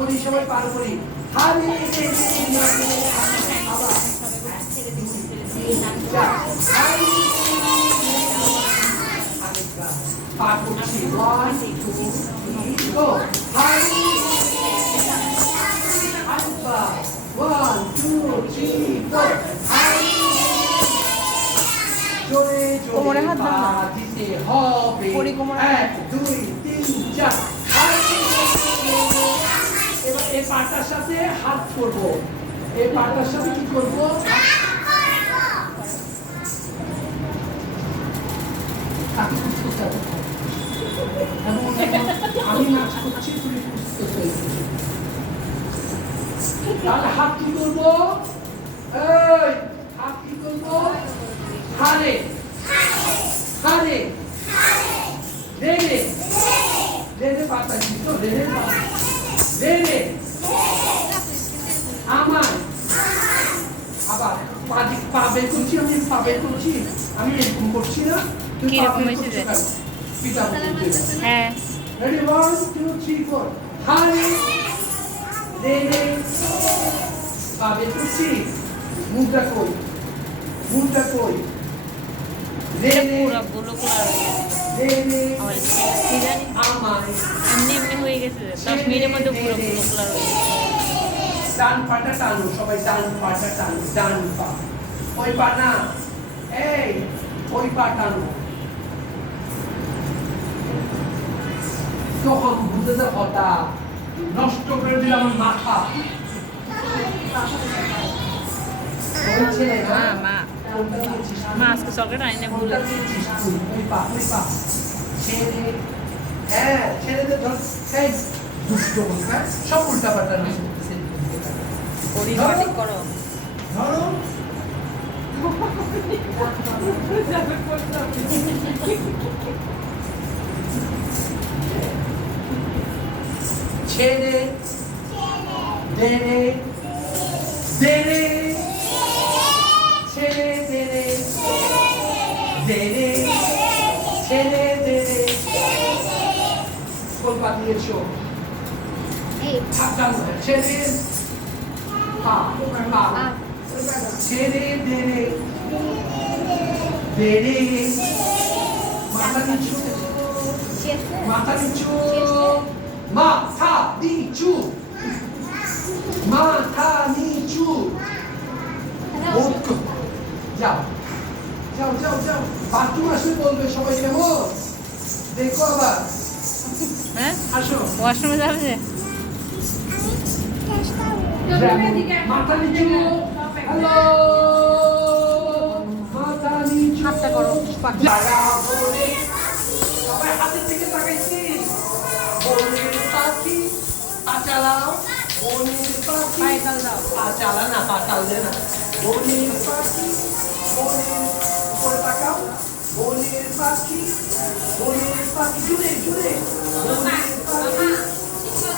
করি সবাই পার করি হারি আবার পার করছি 1 2 3 go হারি আলফা 1 2 3 4 হারি জোরে জোরে পা দিতে হবে 1 2 3 4 এবার এই পাটার সাথে হাত করব এই পাটার সাথে কি করব আমি নাচ করছি তুমি তাহলে হাত কি করবো এই হাত কি করবো হারে হারে রেরে রেরে পাতা তো রেরে পাতা রেরে আমার আবার পাবে করছি আমি পাবে করছি আমি এরকম করছি না কি রকম হয়েছে রে পিতা হ্যাঁ রেডি 1 2 3 4 হারে রেরে পাবে করছি মুখটা কই মুখটা কই রেরে পুরো গুলো করা হয়ে গেছে রেরে আমার কি জানি আমার এমনি এমনি হয়ে গেছে 10 মিনিটের মধ্যে পুরো গুলো করা হয়ে গেছে ডান পাটা টানো সবাই ডান পাটা টানো ডান পা ওই পা না এই ওই পা টানো তখন বুঝতে যা কথা নষ্ট করে দিল আমার মাথা বলছে না মা মা আজকে সকালে আইনে ভুলে ওই পা ছেড়ে হ্যাঁ ছেড়ে দে ধর এই দুষ্ট কথা সব উল্টা পাল্টা না পরি ঠিক করো ধরো ছেড়ে দেরে দেরে ছেড়ে দেরে দেরে ছেড়ে দেরে কোন পা দিয়েছো ছেড়ে পা পা ছেড়ে দেরে দেরে মাথা নিচু মাথা নিচু মাথা নিচু মাথা নিচু যাও যাও যাও যাও বাথরুম আসলে বলবে সবাই কেমন দেখো আবার হ্যাঁ আসো ওয়াশরুমে যাবে যে মাথা নিচু হ্যালো মাথা নিচু হাতটা করো সবাই হাতের দিকে তাকাইছি বনের পাখি পা চালাও বনের পাখি পায়ে দাও পা চালা না পা চাললে না বনের পাখি বনের উপরে তাকাও বনের পাখি জুড়ে জুড়ে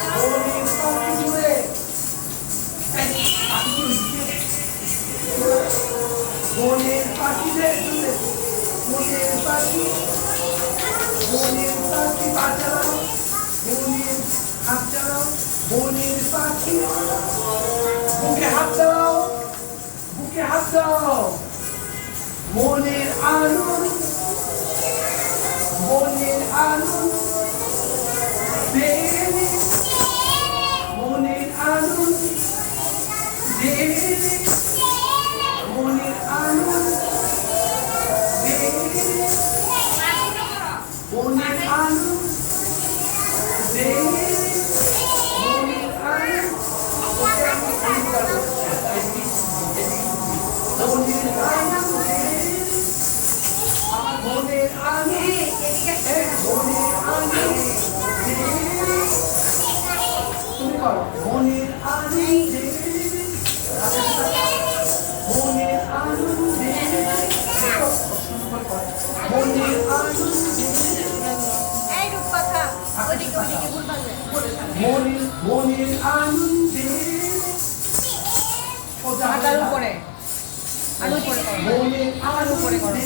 বনের পাখি জুড়ে বনের পাখিদের জুড়ে বনের পাখি পা চালাও বনের হাত চালাও বনের পাখি বুকে হাত দাও বুকে হাত দাও মনের আনন্দ দেবে মনের আনন্দ দেবে মনের আনন্দ দেবে মনের আনন্দ দেবে মনের আনন্দ মনের আনন্দে হাতার উপরে আলু উপরে করো হাতার উপরে করো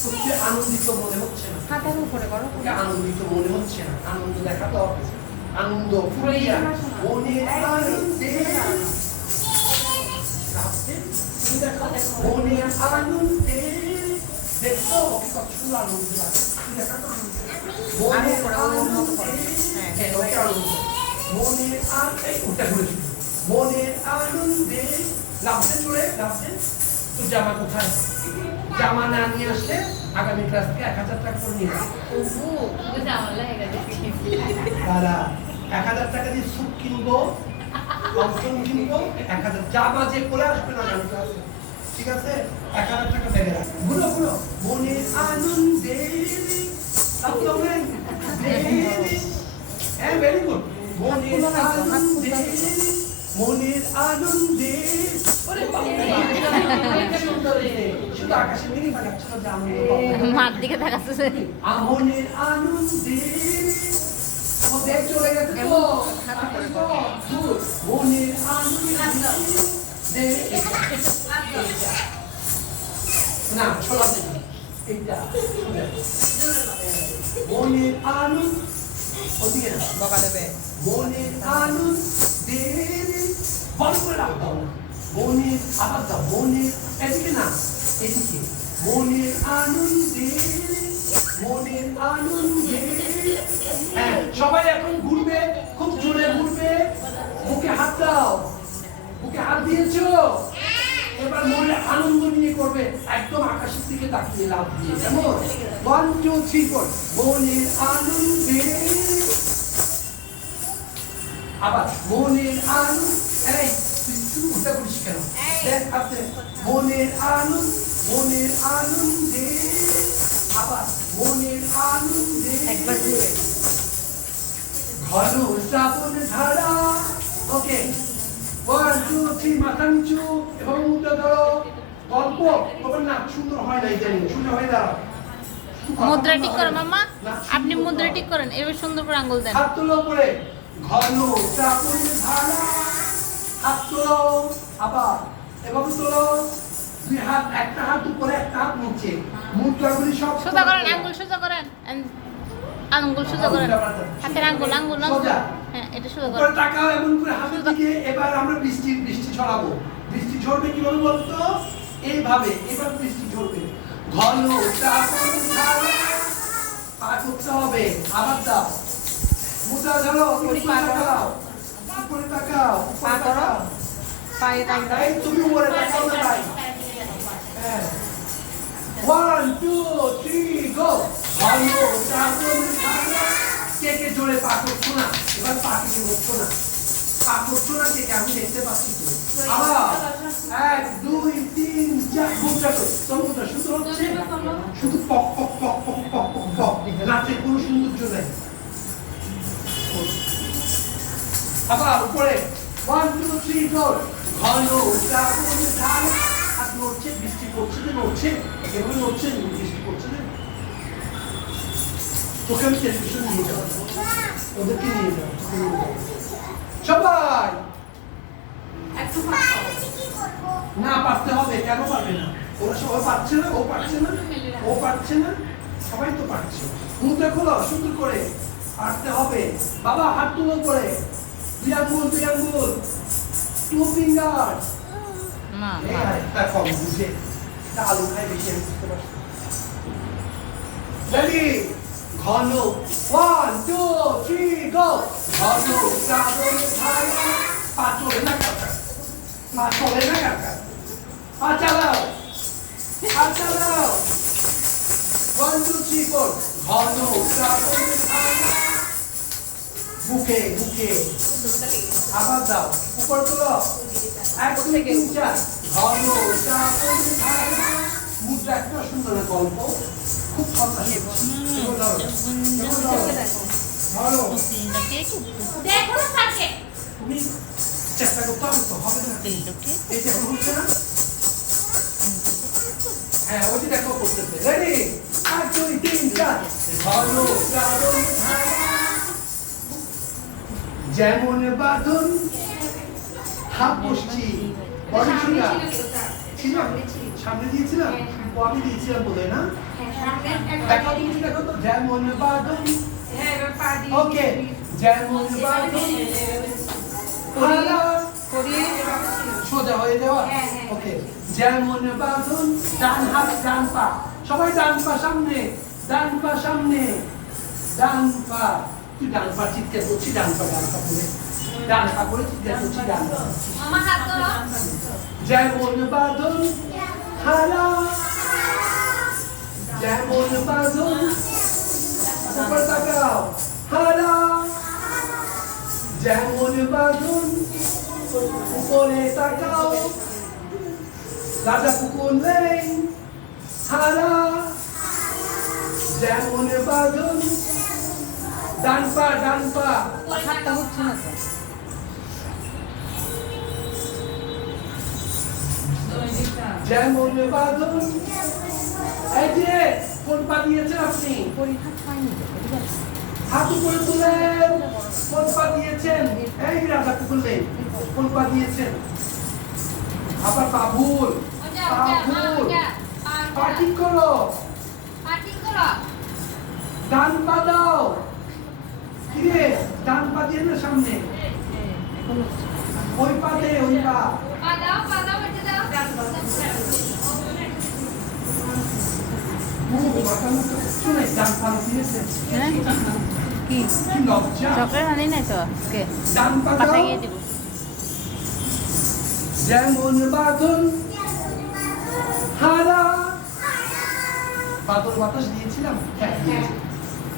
সত্যি আনন্দিত মনে হচ্ছে না হাতার উপরে করো আনন্দিত মনে হচ্ছে না আনন্দ দেখাতে হবে আনন্দ ফুটিয়া মনের আনন্দে মনের আনন্দে দেখো কত সুন্দর আনন্দ মনের আনন্দে হ্যাঁ ওকে আনন্দ মনের আনন্দে উঠে ঘুরে মনের আনন্দে লাভতে চলে লাভতে তো জামা কোথায় জামা না নিয়ে আসলে আগামী ক্লাস থেকে 1000 টাকা করে নিয়ে আসবে তারা 1000 টাকা দিয়ে স্যুপ কিনবো লঙ্ঘন কিনবো 1000 জামা যে পরে আসবে না আগামী ক্লাসে ঠিক আছে 1000 টাকা ব্যাগে রাখ গুলো গুলো মনের আনন্দে লাভতে হবে হ্যাঁ ভেরি গুড মনের আনন্দে মনের আনন্দে ওরে বাবা সুন্দর রে শুধু আকাশের দিকে তাকাচ্ছিল যে আনন্দ মার দিকে তাকাচ্ছে মনের আনন্দে ও দেখ চলে গেছে তো মনের আনন্দে না ছোলা এইটা মনের আনন্দ ওদিকে বকা দেবে মনের আনন্দে বল করে রাখতাম না মনের আবার দাও মনের এদিকে না এদিকে মনের আনন্দে হ্যাঁ সবাই এখন ঘুরবে খুব জোরে ঘুরবে বুকে হাত দাও বুকে হাত দিয়েছো এবার মনে আনন্দ নিয়ে করবে একদম আকাশের দিকে তাকিয়ে লাভ দিয়ে কেমন 1 2 3 4 মনের আনন্দে আবার মনের আনন্দ এই তুই শুধু উঠে পড়িস কেন দেখ আপনি মনের আনন্দে আবার মনের আনন্দে একবার ঘুরে ঘন শ্রাবণ ধারা ওকে 1 2 3 মাথা নিচু এবং মুখটা ধরো গল্প তোমার নাক সুন্দর হয় না জানি সুন্দর হয় না মুদ্রা ঠিক করো মাম্মা আপনি মুদ্রা ঠিক করেন এবার সুন্দর করে আঙ্গুল দেন হাত তুলো করে ঘন শ্রাবণ ধারা হাত তুলো আবার এবং তুলো দুই হাত একটা হাত উপরে একটা হাত নিচে মুদ্রাগুলি সব সোজা করেন আঙ্গুল সোজা করেন আঙ্গুল সোজা করেন হাতের আঙ্গুল হ্যাঁ এটা সোজা করেন উপরে তাকাও এমন করে হাতের দিকে এবার আমরা বৃষ্টি ছড়াবো বৃষ্টি ঝরবে কিভাবে বলতো এইভাবে এবার বৃষ্টি ঝরবে ঘন শ্রাবণ ধারা পা করতে হবে আবার দাও মুদ্রা ধরো উপরে তাকাও উপরে তাকাও পা করো পায়ে তাকাও এই তুমি উপরে তাকাও না ভাই হ্যাঁ 1 2 3 গো ভালো শ্রাবণ ধারা কে জোরে পা করছো না এবার পা কে করছো না পা করছো না কে আমি দেখতে পাচ্ছি তো আবার 1 2 3 4 মুদ্রা করো তোমরা শুধু হচ্ছে শুধু পক পক পক পক পক পক পক নাচে কোনো সৌন্দর্য নেই আবার উপরে 1 2 3 4 ঘন শ্রাবণ ধারা হাত নড়ছে বৃষ্টি পড়ছে যে নড়ছে এভাবে নড়ছে বৃষ্টি পড়ছে যে তোকে আমি টেলিভিশন নিয়ে যাবো ওদেরকে নিয়ে যাবো সবাই না পারতে হবে কেন পারবে না ওরা সবাই পারছে না ও পারছে না ও পারছে না সবাই তো পারছে মুখটা খোলো সুন্দর করে পারতে হবে বাবা হাত তুলো করে দুই আঙ্গুল 2 ফিঙ্গার মা এই আরেকটা কম বুঝে আলু খাই বেশি আমি বুঝতে পারছি রেডি ঘন 1 2 3 গো ঘন শ্রাবণ ধারা পা চলে না কাকা পা চলে না কাকা পা চালাও 1 2 3 4 ঘন শ্রাবণ ধারা বুকে আবার দাও উপর তোলো 1 2 3 4 ঘন শ্রাবণ ধারা মুদ্রা একটা সুন্দর গল্প খুব কথা ভালো তুমি চেষ্টা করতে হবে তো হবে না এই যে হচ্ছে না হ্যাঁ ওই যে দেখো করতেছে রেডি 1 2 3 4 ঘন শ্রাবণ ধারা যেমন বাঁধন হাত বসছি বড় সুন্দর ছিল সামনে দিয়েছিলাম ও আমি দিয়েছিলাম বলে না দেখো তুমি দেখো তো যেমন বাঁধন ওকে যেমন বাঁধন হারা সোজা হয়ে যাওয়া ওকে যেমন বাঁধন ডান হাত ডান পা সবাই ডান পা সামনে ডান পা সামনে ডান পা তুই ডান পা চিৎকার করছিস ডান পা করে ডান পা করে চিৎকার করছিস ডান পা মামা হাত ধরো যেমন বাঁধন হারা যেমন বাঁধন উপর তাকাও হারা যেমন বাঁধন উপরে তাকাও রাজা পুকুর নেই হারা যেমন বাঁধন ডান পা হাতটা হচ্ছে না তো যেমন বাঁধন এই যে কোন পা দিয়েছেন আপনি পরীক্ষা হয়নি তো, ঠিক আছে? হাত উপরে তুলেন কোন পা দিয়েছেন এই রাজা পুকুর নেই কোন পা দিয়েছেন আবার বাবুল বাবুল পা ঠিক করো ডান পা দাও কিরে ডান পা দিয়ে না সামনে এখন হচ্ছে। ওই পা দে ওই পা শুনে ডান পা দিয়েছেন হ্যাঁ? কি কি লজ্জা চকলেট আনি নাই তো আজকে ডান পা দাও পাঠাইয়ে দিব যেমন বাঁধন হারা বাদল বাতাস দিয়েছিলাম হ্যাঁ দিয়েছি।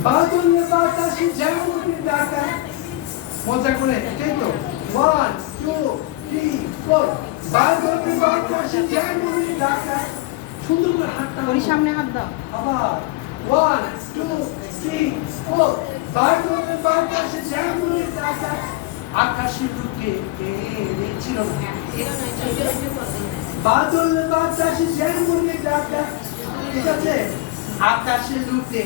বাদল বাতাস যেমন ডাকা মজা করে এটাই তো 1 2 3 4 বাদল বাতাস যেমন ডাকা সুন্দর করে হাতটা ওরই সামনে হাত দাও আবার 1 2 3 4 বাদল বাতাস যেমন ডাকা আকাশে লুকে ছিল না বাদল বাতাস যেমন ডাকা ঠিক আছে আকাশে লুটে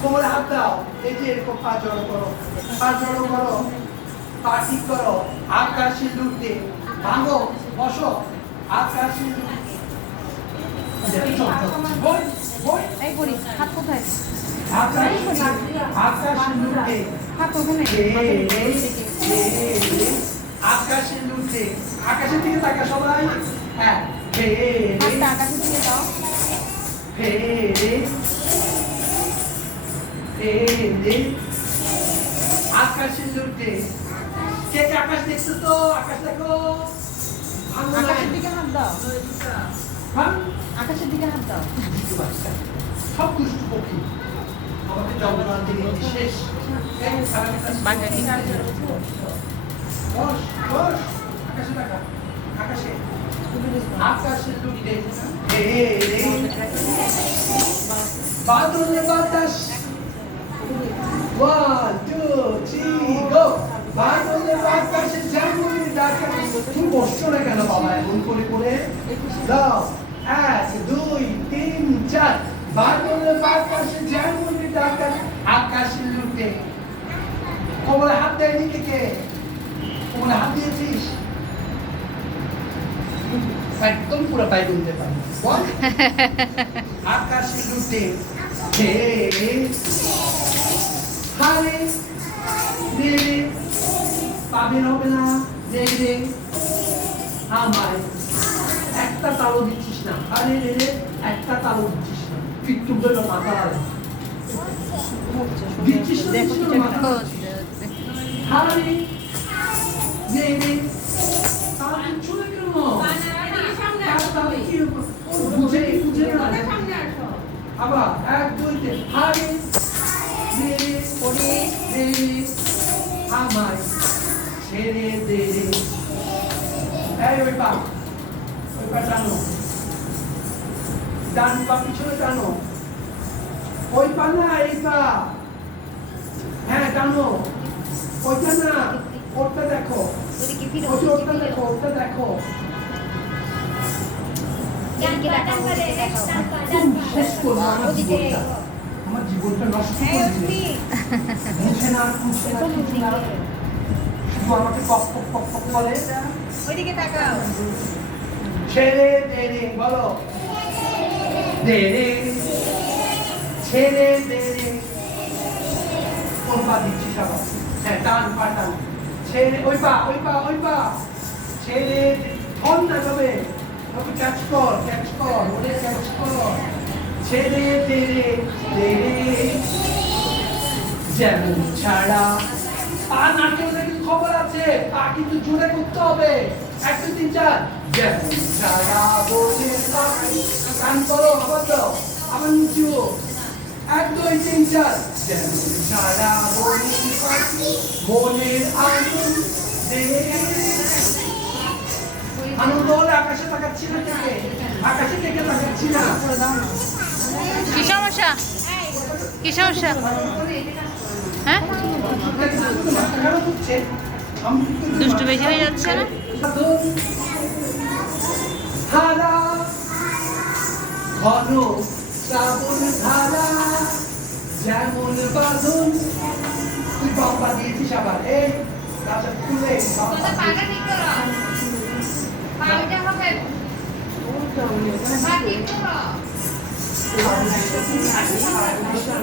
কোমরে হাত দাও এই যে এরকম পা জড়ো করো পা ঠিক করো আকাশে লুটে ভাঙো বসো আকাশে লুটে বই এই পরি হাত কোথায় আকাশে লুটে হাত ওখানে আকাশে লুটে আকাশের দিকে তাকা সবাই হ্যাঁ হাতটা আকাশে দিয়ে দাও আকাশে লুটে কে কে আকাশ দেখছো তো আকাশ দেখো আকাশের দিকে হাত দাও ভাঙ আকাশের দিকে হাত দাও দুষ্টু বাচ্চা সব দুষ্টু পক্ষী আমাকে জগন্নাথ দিকে শেষ বাংলা ঠিক আছে বস বস আকাশে টাকা আকাশে আকাশে লুটে বাদল বাতাস 1 2 3 গো বাদল বাতাস যেমন ডাকা তুমি বসছো না কেন বাবা এমন করে করে দাও 1 2 3 4 বাদল বাতাস যেমন ডাকা আকাশে লুটে কোমরে হাত দেয়নি কে কোমরে হাত দিয়েছিস একদম পুরো পাই বলতে পারি বল আকাশে লুটে হে হারে রে পাবেন হবে না রে রে আমায় একটা তালও দিচ্ছিস না আরে রে রে একটা তালও দিচ্ছিস না ফিট্টু বলে মাথা দিচ্ছিস না দেখো দিচ্ছিস কি না, মাথা হচ্ছে হারে রে রে তাহলে চলে কেন তাহলে কি বুঝে বুঝে না আবার 1 2 3 হারে রে রে পরি রে রে আমায় ছেড়ে দে রে এই ওই পা টানো ডান পা পিছনে টানো ওই পা না এই পা হ্যাঁ টানো ওইটা না ওটা দেখো ওদিকে ফিরে ওটা দেখো ওটা দেখো শেষ করবো আমার জীবনটা আমার জীবনটা নষ্ট করে দিলে মুছে না মুছে না কিছু না শুধু আমাকে কপ কপ কপ কপ করে ওইদিকে তাকাও ছেড়ে দে রে বলো দে রে ছেড়ে দে রে কোন পা দিচ্ছিস আবার হ্যাঁ টান পা টান ছেড়ে ওই পা ছেড়ে ধর না তবে ক্যাচ কর ওরে ক্যাচ কর ছেড়ে তেরে তেরে যেমন ছাড়া পা নাচতে হলে কিন্তু খবর আছে পা কিন্তু জোরে করতে হবে 1 2 3 4 যেমন ছাড়া বলে পাখি গান করো আবার দাও আবার নিচু 1 2 3 4 যেমন ছাড়া বলে পাখি মনের আনন্দ হলে আকাশে তাকাচ্ছি না থেকে আকাশে থেকে তাকাচ্ছি না কি সমস্যা কি সমস্যা হ্যাঁ কেন হচ্ছে দুষ্টু বেশি হয়ে যাচ্ছে না ধারা ঘন শ্রাবণ ধারা যেমন বাঁধন তুই বাম্পা দিয়েছিস আবার এই রাজা খুলে বাম্পা পাটা ঠিক করো পাটা হবে পা ঠিক করো